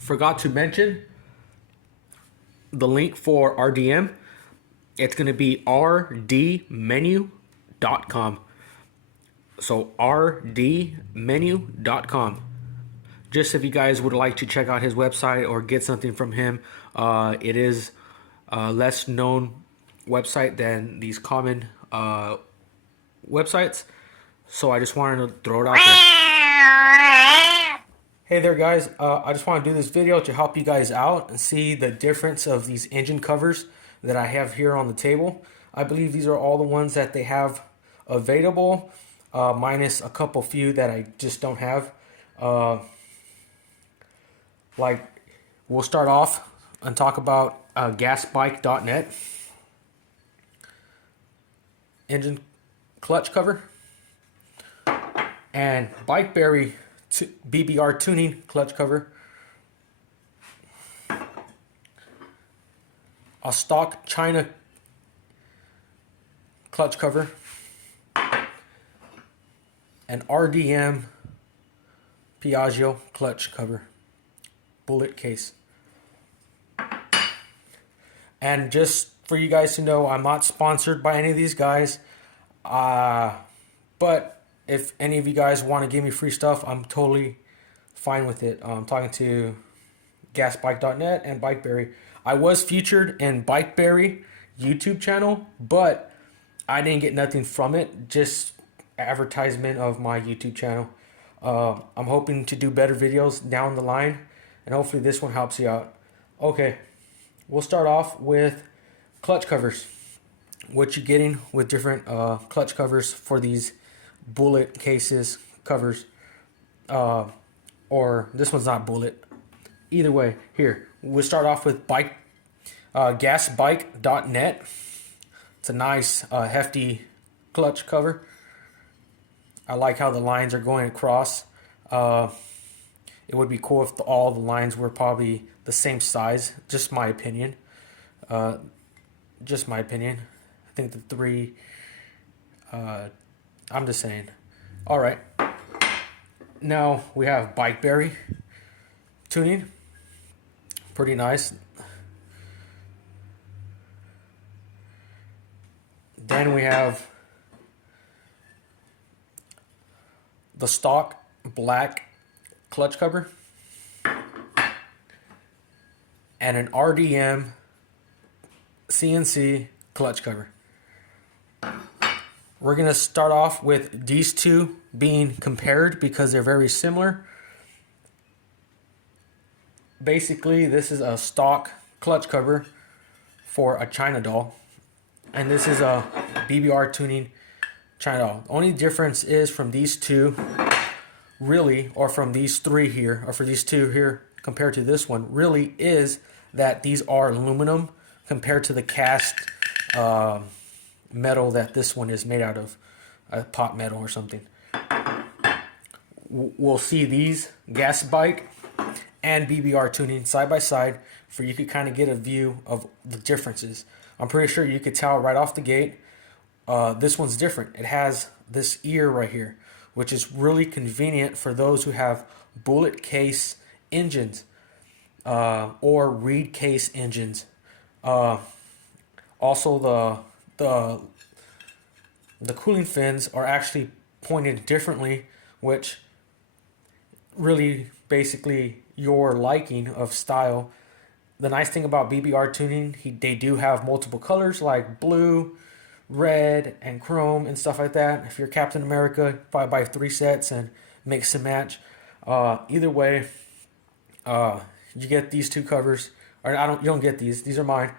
forgot to mention the link for RDM. It's going to be rdmenu.com. So rdmenu.com. Just if you guys would like to check out his website or get something from him, it is a less known website than these common websites. So I just wanted to throw it out there. Hey there guys, I just want to do this video to help you guys out and see the difference of these engine covers that I have here on the table. I believe these are all the ones that they have available, minus a couple few that I just don't have. Like, we'll start off and talk about gasbike.net engine clutch cover and BikeBerry BBR tuning clutch cover, a stock China clutch cover, an RDM Piaggio clutch cover, bullet case. And just for you guys to know, I'm not sponsored by any of these guys, but if any of you guys want to give me free stuff, I'm totally fine with it. I'm talking to gasbike.net and BikeBerry. I was featured in BikeBerry YouTube channel, but I didn't get nothing from it, just advertisement of my YouTube channel. I'm hoping to do better videos down the line, and hopefully this one helps you out. Okay, we'll start off with clutch covers. What you're getting with different clutch covers for these bullet cases covers, or this one's not bullet. Either way, here we'll start off with gasbike.net. It's a nice hefty clutch cover. I like how the lines are going across. It would be cool if all the lines were probably the same size. Just my opinion. Just my opinion. I think the three. I'm just saying. All right. Now we have BikeBerry tuning. Pretty nice. Then we have the stock black clutch cover and an RDM CNC clutch cover. We're going to start off with these two being compared because they're very similar. Basically, this is a stock clutch cover for a China doll, and this is a BBR tuning China doll. The only difference is from these two, really, or from these three here, or for these two here compared to this one, really is that these are aluminum compared to the cast metal that this one is made out of, a pot metal or something. We'll see these gas bike and BBR tuning side by side for you could kind of get a view of the differences. I'm pretty sure you could tell right off the gate. This one's different. It has this ear right here, which is really convenient for those who have bullet case engines or reed case engines. Also, the cooling fins are actually pointed differently, which really basically your liking of style. The nice thing about BBR tuning, they do have multiple colors like blue, red, and chrome and stuff like that. If you're Captain America, probably buy 3 sets and mix and match. Either way, you get these two covers, or you don't get these. These are mine.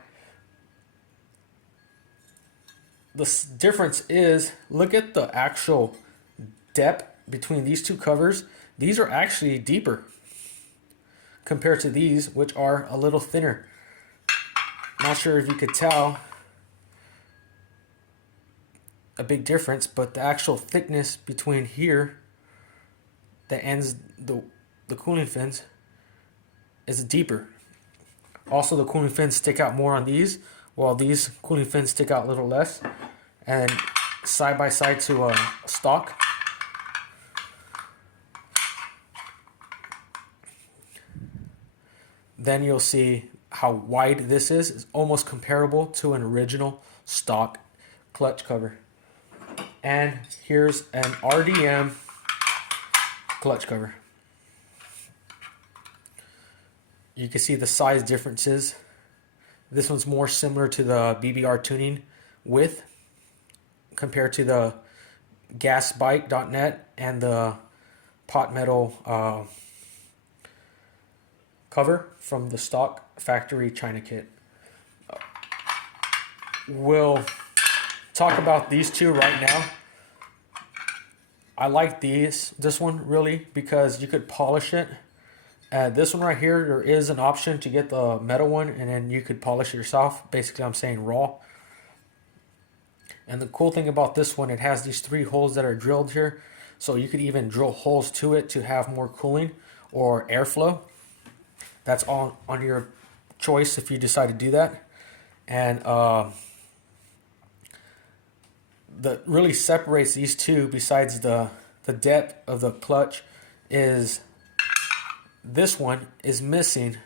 The difference is, look at the actual depth between these two covers. These are actually deeper compared to these, which are a little thinner. Not sure if you could tell a big difference, but the actual thickness between here that ends the cooling fins is deeper. Also, the cooling fins stick out more on these, while these cooling fins stick out a little less. And side by side to a stock. then you'll see how wide this is. It's almost comparable to an original stock clutch cover. And here's an RDM clutch cover. You can see the size differences. This one's more similar to the BBR tuning width compared to the gasbike.net and the pot metal cover from the stock factory China kit. We'll talk about these two right now. I like this one really because you could polish it. This one right here, there is an option to get the metal one and then you could polish it yourself. Basically, I'm saying raw. And the cool thing about this one, it has these 3 holes that are drilled here. So you could even drill holes to it to have more cooling or airflow. That's all on your choice if you decide to do that. And that really separates these two, besides the depth of the clutch, is this one is missing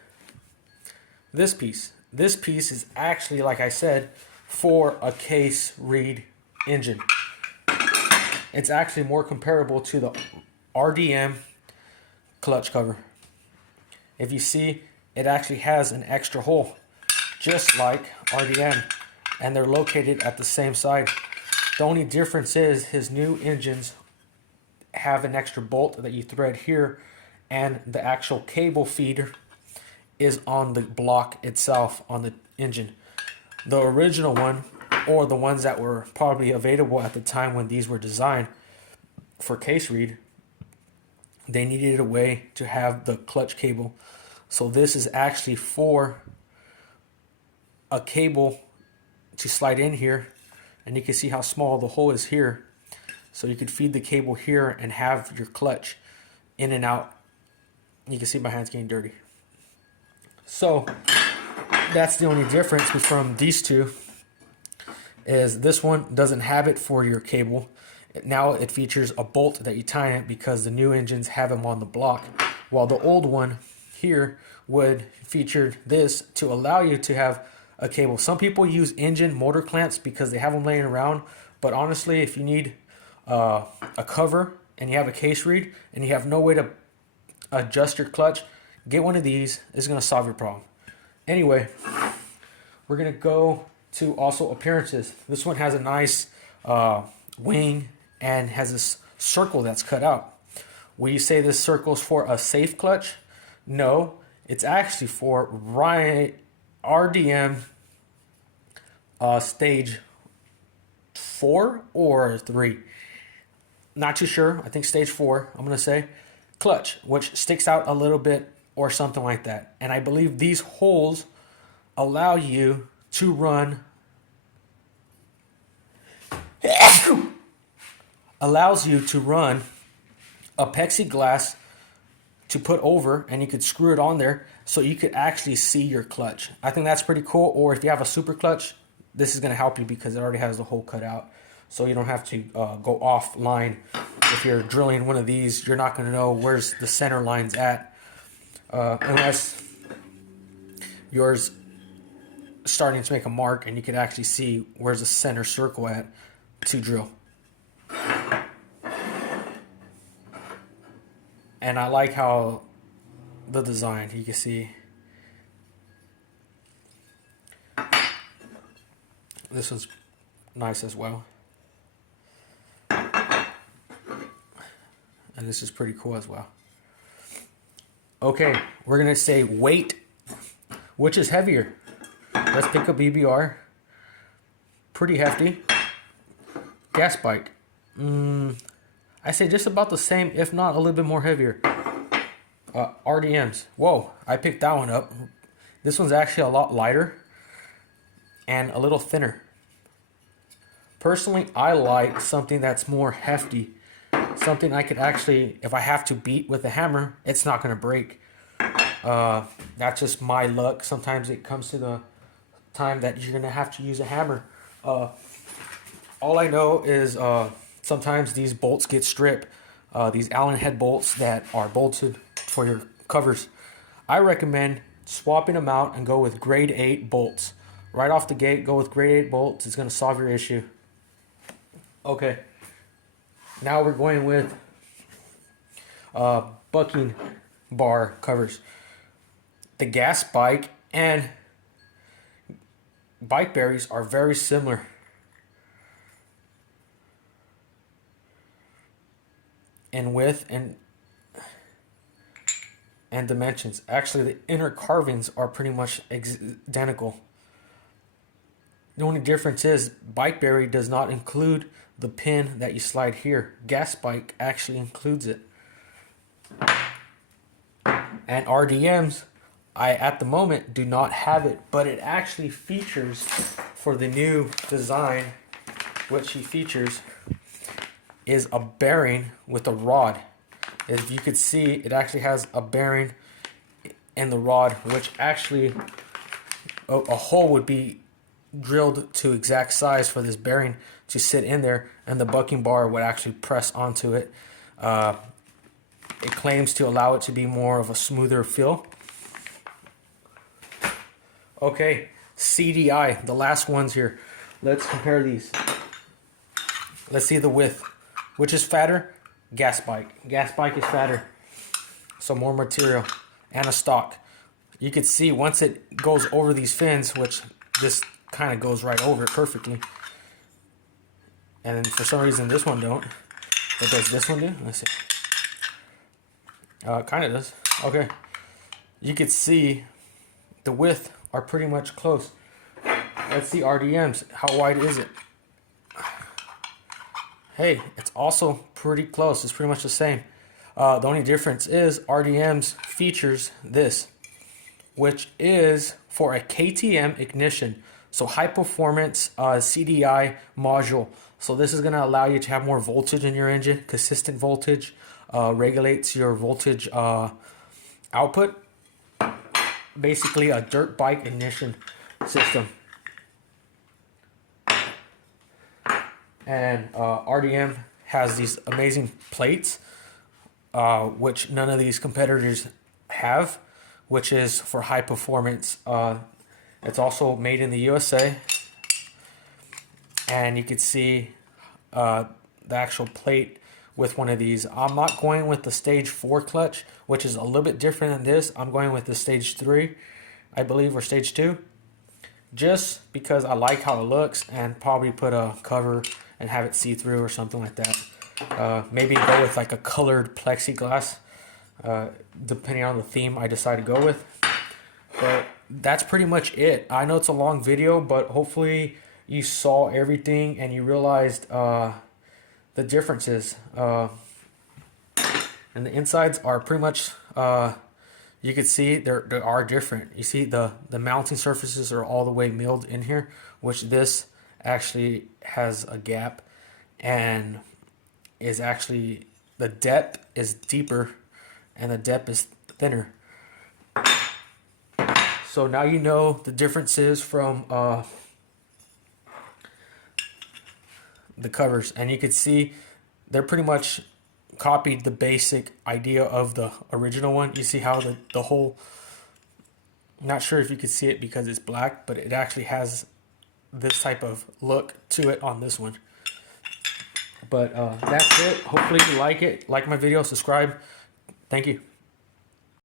this piece. This piece is actually, like I said, for a case reed engine. It's actually more comparable to the RDM clutch cover. If you see, it actually has an extra hole, just like RDM, and they're located at the same side. The only difference is his new engines have an extra bolt that you thread here, and the actual cable feeder is on the block itself on the engine. The original one, or the ones that were probably available at the time when these were designed for case reed, they needed a way to have the clutch cable. So this is actually for a cable to slide in here, and you can see how small the hole is here. So you could feed the cable here and have your clutch in and out. You can see my hands getting dirty. So that's the only difference from these two, is this one doesn't have it for your cable. Now it features a bolt that you tie in because the new engines have them on the block, while the old one here would feature this to allow you to have a cable. Some people use engine motor clamps because they have them laying around, but honestly, if you need a cover and you have a case reed and you have no way to adjust your clutch, get one of these. It's going to solve your problem. Anyway, we're going to go to also appearances. This one has a nice wing and has this circle that's cut out. Will you say this circle is for a safe clutch? No, it's actually for RDM stage 4 or 3. Not too sure. I think stage 4, I'm going to say. Clutch, which sticks out a little bit or something like that. And I believe these holes allow you to run a plexiglass to put over, and you could screw it on there so you could actually see your clutch. I think that's pretty cool. Or if you have a super clutch, this is going to help you because it already has the hole cut out, so you don't have to go offline. If you're drilling one of these, you're not going to know where's the center lines at, unless yours starting to make a mark and you can actually see where's the center circle at to drill. And I like how the design, you can see this one's nice as well. And this is pretty cool as well. Okay, we're going to say weight. Which is heavier? Let's pick a BBR. Pretty hefty. Gas bike. I say just about the same, if not a little bit more heavier. RDMs. Whoa, I picked that one up. This one's actually a lot lighter and a little thinner. Personally, I like something that's more hefty. Something I could actually, if I have to beat with a hammer, it's not going to break. That's just my luck. Sometimes it comes to the time that you're going to have to use a hammer. All I know is sometimes these bolts get stripped. These Allen head bolts that are bolted for your covers. I recommend swapping them out and go with grade 8 bolts. Right off the gate, go with grade 8 bolts. It's going to solve your issue. Okay. Now we're going with bucking bar covers. The gas bike and bike berries are very similar. In width and dimensions. Actually, the inner carvings are pretty much identical. The only difference is Bikeberry does not include the pin that you slide here. Gas Bike actually includes it. And RDM's, I at the moment do not have it, but it actually features for the new design. What she features is a bearing with a rod. If you could see, it actually has a bearing in the rod, which actually a hole would be drilled to exact size for this bearing to sit in there, and the bucking bar would actually press onto it. It claims to allow it to be more of a smoother feel. Okay, CDI, the last ones here. Let's compare these. Let's see the width. Which is fatter? Gas Bike. Gas Bike is fatter. So more material and a stock. You can see once it goes over these fins, which this kind of goes right over it perfectly. And for some reason this one don't. What does this one do? Let's see. Kind of does. Okay. You can see the width are pretty much close. Let's see RDM's. How wide is it? Hey, it's also pretty close. It's pretty much the same. The only difference is RDM's features this, which is for a KTM ignition. So high performance CDI module. So this is going to allow you to have more voltage in your engine. Consistent voltage regulates your voltage output. Basically a dirt bike ignition system. And RDM has these amazing plates, which none of these competitors have, which is for high performance. It's also made in the USA. And you can see the actual plate with one of these. I'm not going with the stage 4 clutch, which is a little bit different than this. I'm going with the stage 3, I believe, or stage 2. Just because I like how it looks, and probably put a cover and have it see-through or something like that. Maybe go with like a colored plexiglass, depending on the theme I decide to go with. But that's pretty much it. I know it's a long video, but hopefully you saw everything and you realized the differences. And the insides are pretty much, you can see they are different. You see the mounting surfaces are all the way milled in here, which this actually has a gap and is actually, the depth is deeper and the depth is thinner. So now you know the differences from the covers, and you can see they're pretty much copied the basic idea of the original one. You see how the whole, not sure if you can see it because it's black, but it actually has this type of look to it on this one. But that's it. Hopefully you like it. Like my video, subscribe. Thank you.